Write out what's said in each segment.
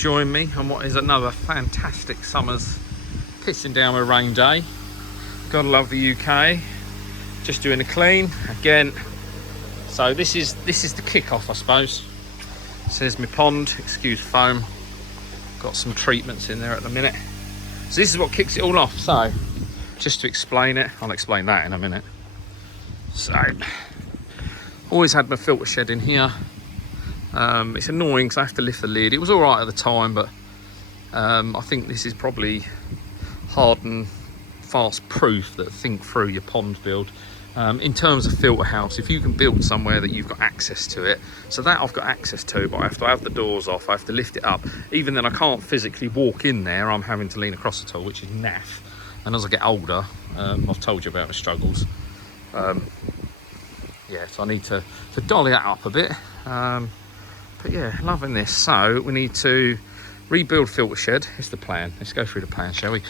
join me on what is another fantastic summer's pissing down with rain day. Gotta love the UK. Just doing a clean again. So this is the kickoff, I suppose. Says my pond, excuse foam. Got some treatments in there at the minute. So this is what kicks it all off. So just to explain it, I'll explain that in a minute. So always had my filter shed in here. It's annoying because I have to lift the lid. It was all right at the time, but I think this is probably hard and fast proof that think through your pond build. In terms of filter house, if you can build somewhere that you've got access to it, so that I've got access to, but I have to have the doors off, I have to lift it up. Even then I can't physically walk in there, I'm having to lean across the tool, which is naff. And as I get older, I've told you about my struggles. Yeah, so I need to dolly that up a bit. But yeah, loving this. So we need to rebuild filter shed. It's the plan. Let's go through the plan, shall we?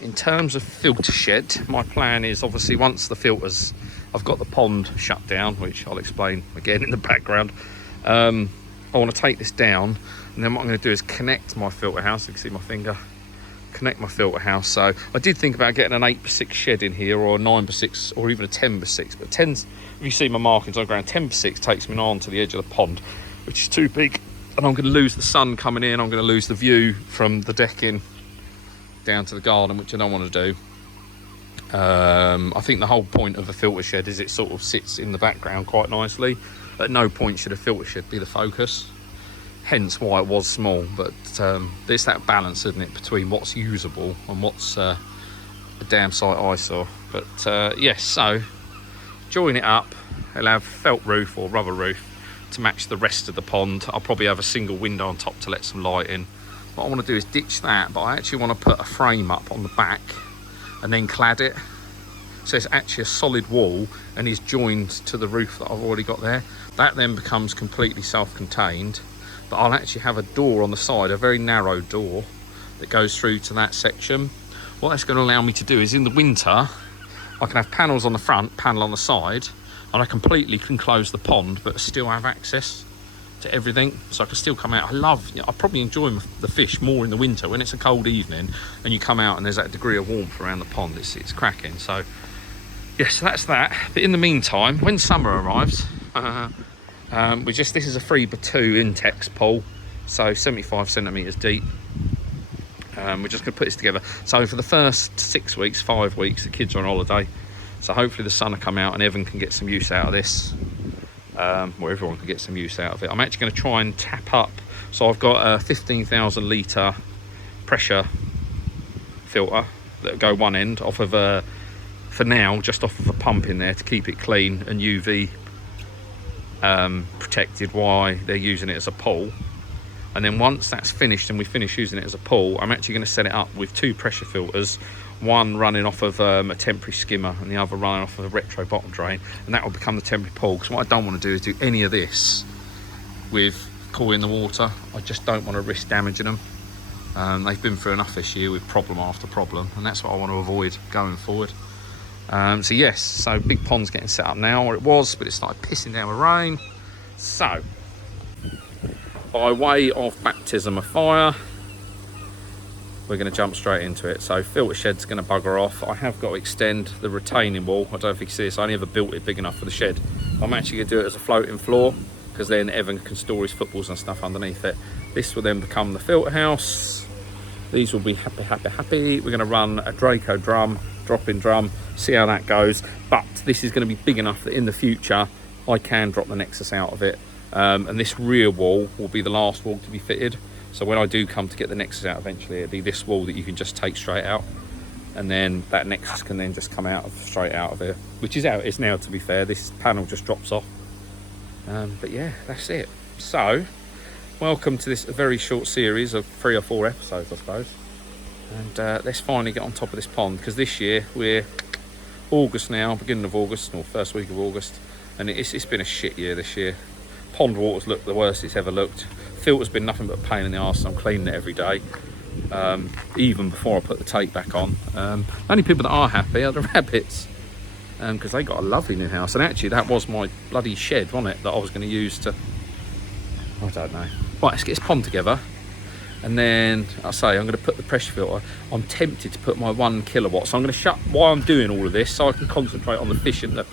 In terms of filter shed, my plan is obviously once the filters, I've got the pond shut down, which I'll explain again in the background. I want to take this down, and then what I'm going to do is connect my filter house. You can see my finger. Connect my filter house. So I did think about getting an 8x6 shed in here, or a 9x6, or even a 10x6. But 10's, if you see my markings on the ground, 10x6 takes me on to the edge of the pond, which is too big, and I'm going to lose the sun coming in. I'm going to lose the view from the decking down to the garden, which I don't want to do. I think the whole point of a filter shed is it sort of sits in the background quite nicely. At no point should a filter shed be the focus. Hence why it was small, but there's that balance, isn't it, between what's usable and what's a damn sight eyesore. But yes, so join it up. It'll have felt roof or rubber roof to match the rest of the pond. I'll probably have a single window on top to let some light in. What I want to do is ditch that, but I actually want to put a frame up on the back and then clad it. So it's actually a solid wall and is joined to the roof that I've already got there. That then becomes completely self-contained. But I'll actually have a door on the side, a very narrow door that goes through to that section. What that's going to allow me to do is in the winter, I can have panels on the front, panel on the side, and I completely can close the pond, but still have access to everything. So I can still come out. I probably enjoy the fish more in the winter when it's a cold evening and you come out and there's that degree of warmth around the pond. It's cracking. So yes, so that's that. But in the meantime, when summer arrives, this is a 3x2 Intex pool, so 75 centimeters deep. We're just going to put this together. So for the first 6 weeks, 5 weeks, the kids are on holiday. So hopefully the sun will come out and Evan can get some use out of this. Or everyone can get some use out of it. I'm actually going to try and tap up. So I've got a 15,000 litre pressure filter that will go one end off of for now, just off of a pump in there to keep it clean and UV protected while they're using it as a pool. And then once that's finished and we finish using it as a pool, I'm actually going to set it up with 2 pressure filters, one running off of a temporary skimmer and the other running off of a retro bottom drain, and that will become the temporary pool. Because what I don't want to do is do any of this with cooling the water. I just don't want to risk damaging them. They've been through enough this year with problem after problem, and that's what I want to avoid going forward. So yes, so big pond's getting set up now, or it was, but it started pissing down with rain. So by way of baptism of fire, we're going to jump straight into it. So filter shed's going to bugger off. I have got to extend the retaining wall. I don't know if you can see this, I only ever built it big enough for the shed. I'm actually going to do it as a floating floor, because then Evan can store his footballs and stuff underneath it. This will then become the filter house. These will be happy. We're going to run a Draco drum, drop-in drum, see how that goes. But this is going to be big enough that in the future I can drop the Nexus out of it. And this rear wall will be the last wall to be fitted. So when I do come to get the Nexus out eventually, it'll be this wall that you can just take straight out. And then that Nexus can then just come out straight out of here, which is how it is now, to be fair. This panel just drops off. But yeah, that's it. So welcome to this very short series of 3 or 4 episodes, I suppose. And let's finally get on top of this pond, because this year we're August now, beginning of August, or first week of August, and it's been a shit year this year. Pond water's looked the worst it's ever looked. Filter's been nothing but a pain in the arse. I'm cleaning it every day, even before I put the tape back on. Only people that are happy are the rabbits, because they got a lovely new house. And actually that was my bloody shed, wasn't it, that I was going to use to, I don't know. Right, let's get this pond together And then I say I'm going to put the pressure filter. I'm tempted to put my 1 kilowatt. So I'm going to shut, while I'm doing all of this, so I can concentrate on the fish in the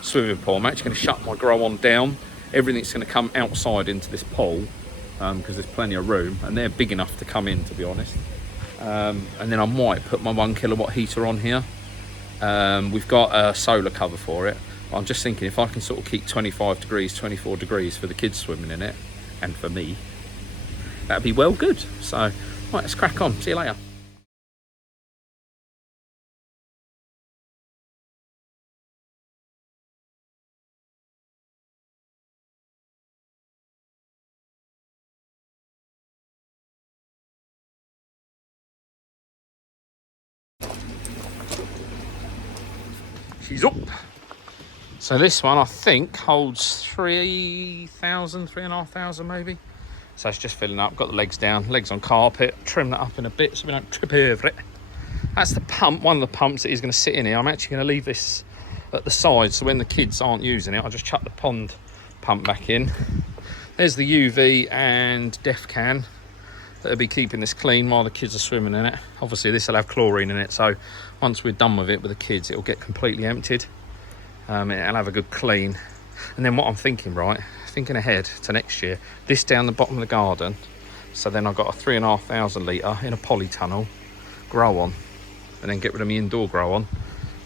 swimming pool, I'm actually going to shut my grow on down. Everything's going to come outside into this pool because there's plenty of room, and they're big enough to come in, to be honest. And then I might put my 1 kilowatt heater on here. We've got a solar cover for it. I'm just thinking if I can sort of keep 25 degrees, 24 degrees for the kids swimming in it, and for me, that'd be well good. So, right, let's crack on. See you later. She's up. So this one I think holds 3,000, 3,500 maybe. So it's just filling up. Got the legs down, legs on carpet. Trim that up in a bit so we don't trip over it. That's the pump, one of the pumps that is going to sit in here. I'm actually going to leave this at the side so when the kids aren't using it, I'll just chuck the pond pump back in. There's the UV and def can that'll be keeping this clean while the kids are swimming in it. Obviously this will have chlorine in it, so once we're done with it with the kids, it'll get completely emptied. It'll have a good clean. And then what I'm thinking, right, thinking ahead to next year, this down the bottom of the garden, so then I've got a 3,500 litre in a polytunnel grow on, and then get rid of my indoor grow on,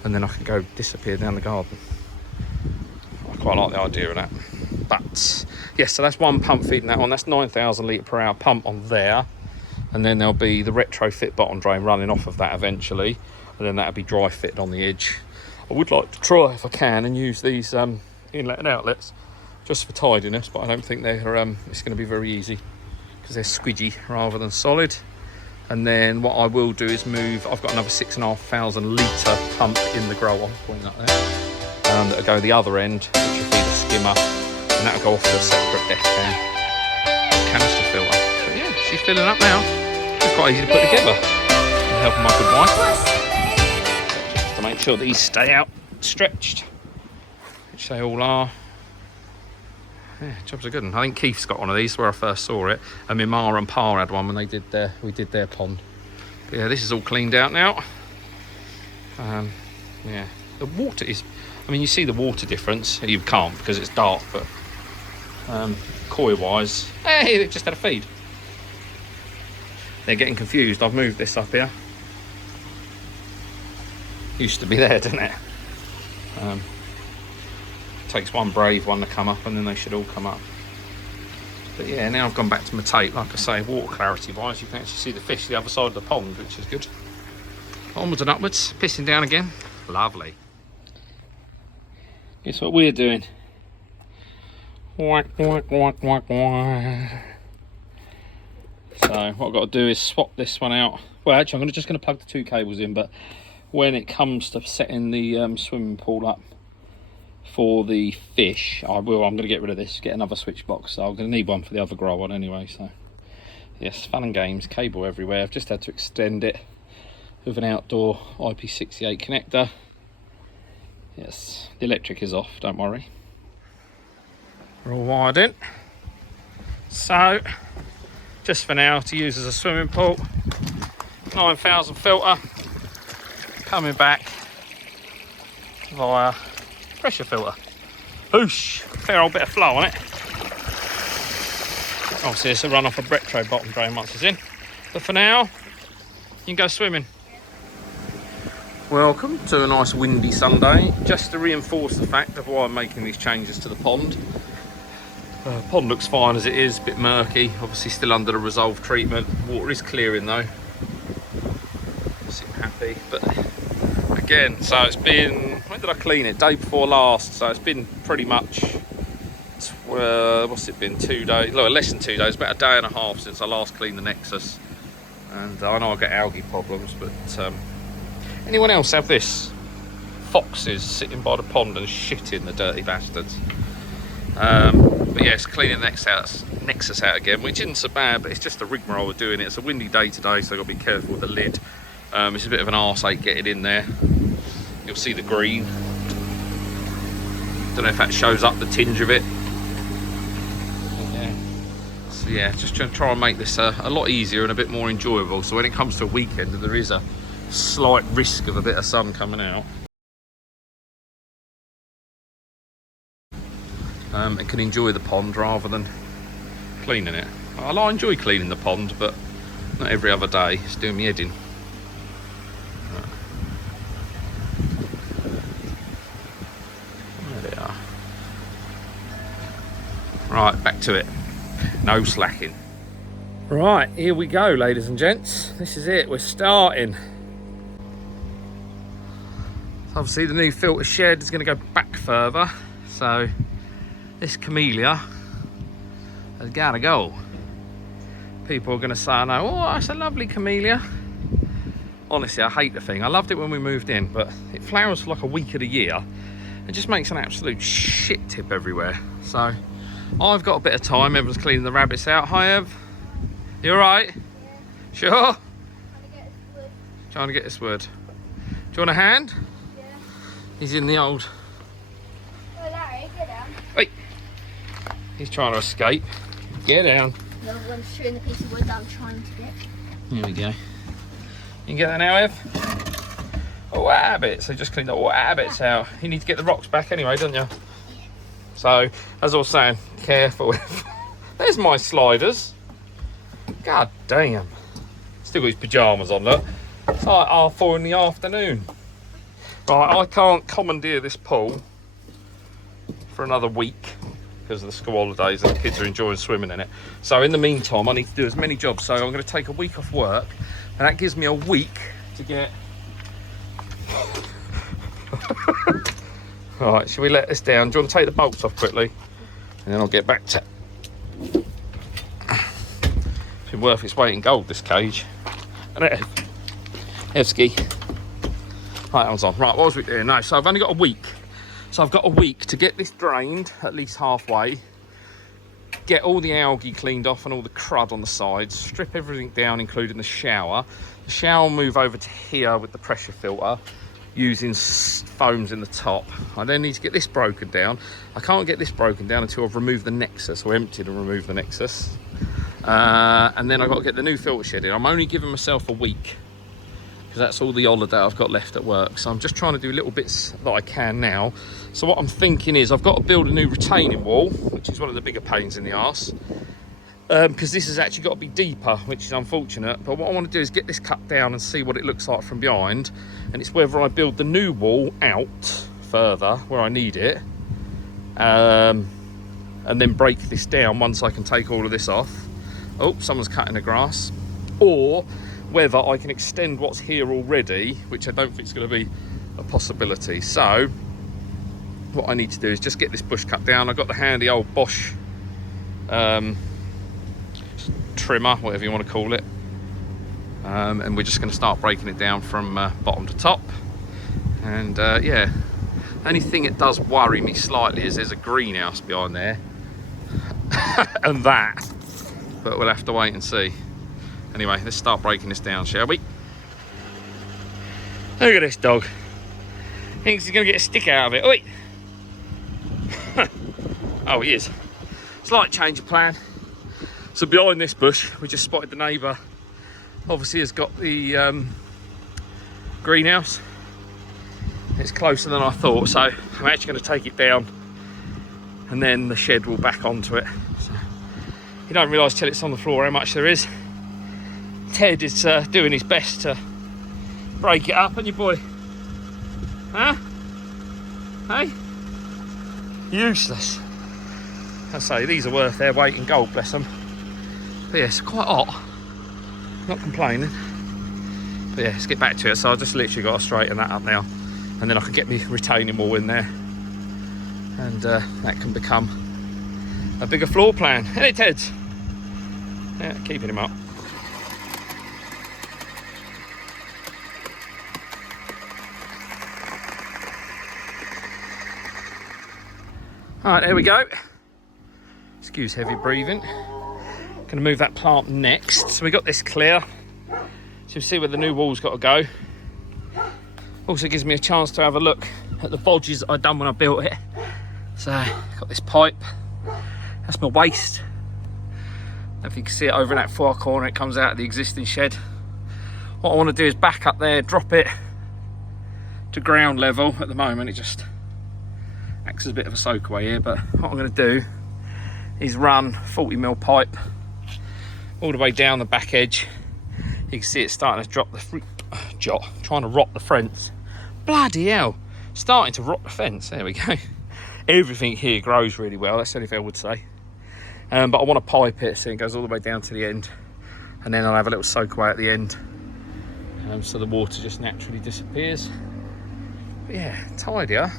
and then I can go disappear down the garden. I quite like the idea of that. But yes, so that's one pump feeding that on. That's 9,000 litre per hour pump on there, and then there'll be the retrofit bottom drain running off of that eventually, and then that'll be dry fitted on the edge. I would like to try if I can and use these inlet and outlets just for tidiness, but I don't think they're it's going to be very easy because they're squidgy rather than solid. And then what I will do is move, I've got another 6,500 litre pump in the grow on, pointing up there, that'll go the other end, which will feed a skimmer, and that'll go off to a separate def canister filter. But yeah, she's filling up now. It's quite easy to put together. I'm helping my good wife just to make sure that these stay out stretched, which they all are. Yeah, jobs are good. And I think Keith's got one of these where I first saw it, and my ma and pa had one when we did their pond. But yeah, this is all cleaned out now. Yeah, the water is, I mean, you see the water difference. You can't because it's dark, but koi wise, hey, they've just had a feed. They're getting confused. I've moved this up here. Used to be there, didn't it? Takes one brave one to come up, and then they should all come up. But yeah, now I've gone back to my tape. Like I say, water clarity wise, you can actually see the fish the other side of the pond, which is good. Onwards and upwards, pissing down again. Lovely. Guess what we're doing? Whack, whack, whack, whack, whack. So what I've got to do is swap this one out. Well, actually, I'm just going to plug the 2 cables in, but when it comes to setting the swimming pool up for the fish, I'm going to get rid of this, get another switch box. So I'm going to need one for the other grow on anyway. So yes, fun and games, cable everywhere. I've just had to extend it with an outdoor IP68 connector. Yes, the electric is off, don't worry. We're all wired in. So just for now, to use as a swimming pool, 9,000 filter coming back via pressure filter. Whoosh, fair old bit of flow on it. Obviously this will run off a retro bottom drain once it's in, but for now you can go swimming. Welcome to a nice windy Sunday. Just to reinforce the fact of why I'm making these changes to the pond. Pond looks fine as it is, a bit murky, obviously still under the resolve treatment. Water is clearing though, seem happy. But again, so it's been, when did I clean it? Day before last, so it's been pretty much, what's it been, 2 days, no, less than 2 days, about a day and a half since I last cleaned the Nexus. And I know I get algae problems, but anyone else have this? Foxes sitting by the pond and shitting, the dirty bastards. But yes, cleaning the Nexus out again, which isn't so bad, but it's just a rigmarole of doing it. It's a windy day today, so I've got to be careful with the lid. It's a bit of an arse-ache getting in there. You'll see the green. Don't know if that shows up the tinge of it. Yeah. So yeah, just try and make this a lot easier and a bit more enjoyable. So when it comes to a weekend and there is a slight risk of a bit of sun coming out, it can enjoy the pond rather than cleaning it. I enjoy cleaning the pond, but not every other day. It's doing me head in. There they are. Right, back to it. No slacking. Right, here we go, ladies and gents. This is it, we're starting. Obviously the new filter shed is going to go back further, so this camellia has got to go. People are going to say, "I know, oh, that's a lovely camellia." Honestly, I hate the thing. I loved it when we moved in, but it flowers for like a week of the year. It just makes an absolute shit tip everywhere. So I've got a bit of time. Everyone's cleaning the rabbits out. Hi, Ev. You all right? Yeah. Sure? Trying to get this wood. Do you want a hand? Yeah. He's in the old... Oh, Larry, get down. Wait. He's trying to escape. Get down. No, I'm shooting the piece of wood that I'm trying to get. Here we go. You can get that now, Ev? Oh, rabbits. I just cleaned the rabbits out. You need to get the rocks back anyway, don't you? So, as I was saying, careful. There's my sliders. God damn. Still got his pyjamas on, look. It's like 4:30 in the afternoon. Right, I can't commandeer this pool for another week because of the school holidays and the kids are enjoying swimming in it. So in the meantime, I need to do as many jobs. So I'm going to take a week off work, and that gives me a week to get... Right, shall we let this down? Do you want to take the bolts off quickly? And then I'll get back to... It's been worth its weight in gold, this cage. And it... Evsky. Right, that one's on. Right, what was we doing? No, so I've only got a week. So I've got a week to get this drained, at least halfway. Get all the algae cleaned off and all the crud on the sides. Strip everything down, including the shower. The shower will move over to here with the pressure filter, using foams in the top. I then need to get this broken down. I can't get this broken down until I've removed the nexus, or emptied and removed the nexus. And then I've got to get the new filter shed in. I'm only giving myself a week, because that's all the holiday I've got left at work. So I'm just trying to do little bits that I can now. So what I'm thinking is I've got to build a new retaining wall, which is one of the bigger pains in the arse, because this has actually got to be deeper, which is unfortunate. But what I want to do is get this cut down and see what it looks like from behind. And it's whether I build the new wall out further where I need it, and then break this down once I can take all of this off. Oh, someone's cutting the grass. Or whether I can extend what's here already, which I don't think is going to be a possibility. So what I need to do is just get this bush cut down. I've got the handy old Bosch trimmer, whatever you want to call it, and we're just going to start breaking it down from bottom to top. And yeah, the only thing that does worry me slightly is there's a greenhouse behind there and that, but we'll have to wait and see. Anyway, let's start breaking this down, shall we? Look at this dog. Thinks he's going to get a stick out of it. Oi! Oh, he is. Slight change of plan. So behind this bush, we just spotted the neighbour. Obviously has got the greenhouse. It's closer than I thought, so I'm actually going to take it down, and then the shed will back onto it. So you don't realise till it's on the floor how much there is. Ted is doing his best to break it up, and your boy, huh? Hey, useless. I say these are worth their weight in gold, bless them. But yeah, it's quite hot. Not complaining. But yeah, let's get back to it. So I just literally got to straighten that up now, and then I can get my retaining wall in there, and that can become a bigger floor plan. Isn't it, Ted? Yeah, keeping him up. All right, there we go. Excuse heavy breathing. Gonna move that plant next. So we got this clear. So you see where the new wall's got to go. Also gives me a chance to have a look at the bodges I done when I built it. So got this pipe. That's my waste. If you can see it over in that far corner, it comes out of the existing shed. What I want to do is back up there, drop it to ground level. At the moment it just acts as a bit of a soakaway here, but what I'm going to do is run 40mm pipe all the way down the back edge. You can see it's starting to drop the fruit, trying to rot the fence. Bloody hell, starting to rot the fence. There we go. Everything here grows really well, that's the only thing I would say. But I want to pipe it so it goes all the way down to the end, and then I'll have a little soakaway at the end, so the water just naturally disappears. But yeah, tidier.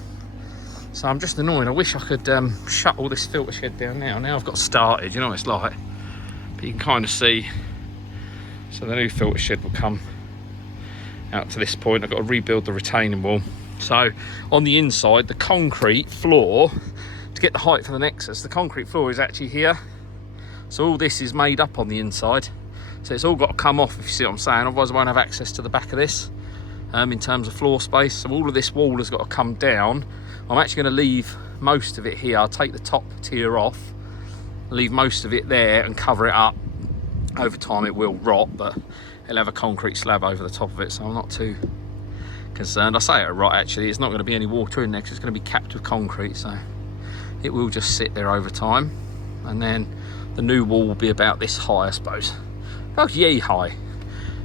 So I'm just annoyed. I wish I could shut all this filter shed down now. Now I've got started, you know what it's like. But you can kind of see. So the new filter shed will come out to this point. I've got to rebuild the retaining wall. So on the inside, the concrete floor, to get the height for the Nexus, the concrete floor is actually here. So all this is made up on the inside. So it's all got to come off, if you see what I'm saying. Otherwise I won't have access to the back of this in terms of floor space. So all of this wall has got to come down. I'm actually going to leave most of it here. I'll take the top tier off, leave most of it there and cover it up. Over time it will rot, but it'll have a concrete slab over the top of it, so I'm not too concerned. I say it rot, actually, it's not going to be any water in there because it's going to be capped with concrete, so it will just sit there over time. And then the new wall will be about this high, I suppose. Oh, yay high.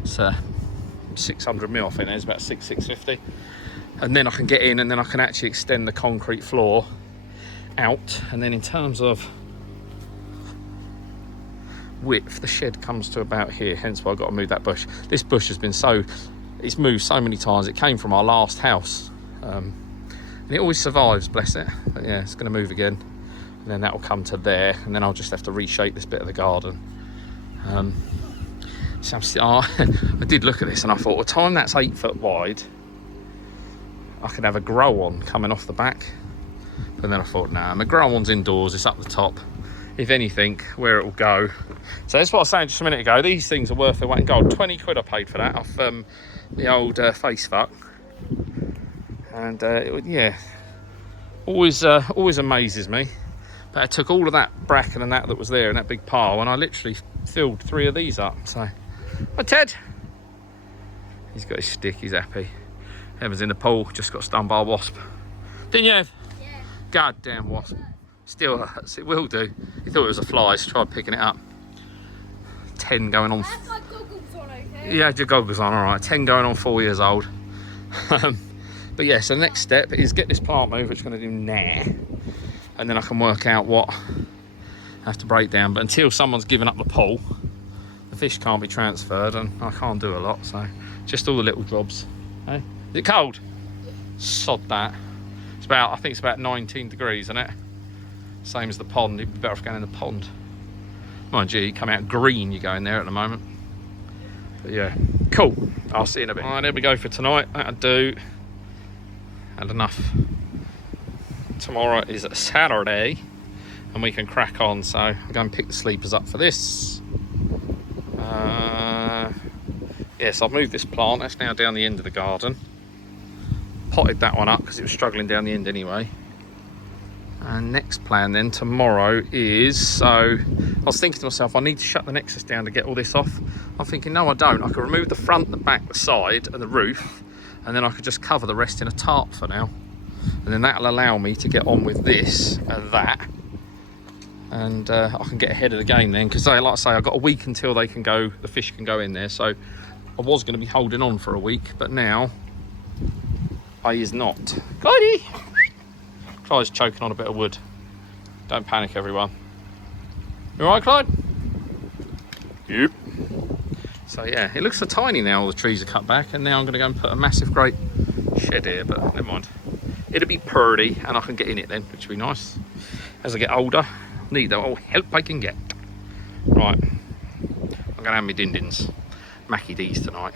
It's 600mm, I think it's about 650. And then I can get in and then I can actually extend the concrete floor out. And then in terms of width, the shed comes to about here, hence why I've got to move that bush. This bush has been it's moved so many times. It came from our last house, and it always survives, bless it. But yeah, it's going to move again, and then that will come to there, and then I'll just have to reshape this bit of the garden. So I did look at this and I thought, well, time that's 8 foot wide, I could have a grow on coming off the back. But then I thought, nah, my grow on's indoors, it's up the top. If anything, where it will go. So that's what I was saying just a minute ago. These things are worth their weight in gold. 20 quid I paid for that off the old face fuck. And yeah, always amazes me. But I took all of that bracken and that was there in that big pile, and I literally filled 3 of these up. So, hi Ted. He's got his stick. He's happy. Evan's in the pool. Just got stung by a wasp. Didn't you, Ev? Yeah. Goddamn wasp. Still hurts, it will do. He thought it was a fly, so tried picking it up. 10 going on. I have my goggles on, okay? Yeah, your goggles on, alright. 10 going on 4 years old. But yeah, so the next step is get this plant moved, which I'm going to do now. And then I can work out what I have to break down. But until someone's given up the pole, the fish can't be transferred, and I can't do a lot. So just all the little jobs. Hey? Is it cold? Sod that. It's about, I think it's about 19 degrees, isn't it? Same as the pond. You'd be better off going in the pond. Mind you, you come out green, you go in there at the moment. But yeah, cool. I'll see you in a bit. All right, there we go for tonight. That'll do. Had enough. Tomorrow is Saturday, and we can crack on. So I'm going to pick the sleepers up for this. Yes, I've moved this plant. That's now down the end of the garden. Potted that one up because it was struggling down the end anyway. And next plan then tomorrow is, so I was thinking to myself, I need to shut the Nexus down to get all this off. I'm thinking, no I don't. I could remove the front, the back, the side and the roof, and then I could just cover the rest in a tarp for now. And then that'll allow me to get on with this and that. And I can get ahead of the game then, because like I say, I've got a week until they can go, the fish can go in there. So I was going to be holding on for a week, but now I is not. Clyde! Clyde's choking on a bit of wood. Don't panic, everyone. You alright, Clyde? Yep. So yeah, it looks so tiny now, all the trees are cut back, and now I'm going to go and put a massive great shed here, but never mind. It'll be purdy, and I can get in it then, which will be nice. As I get older, need the all help I can get. Right, I'm going to have my din-dins. Mackie D's tonight.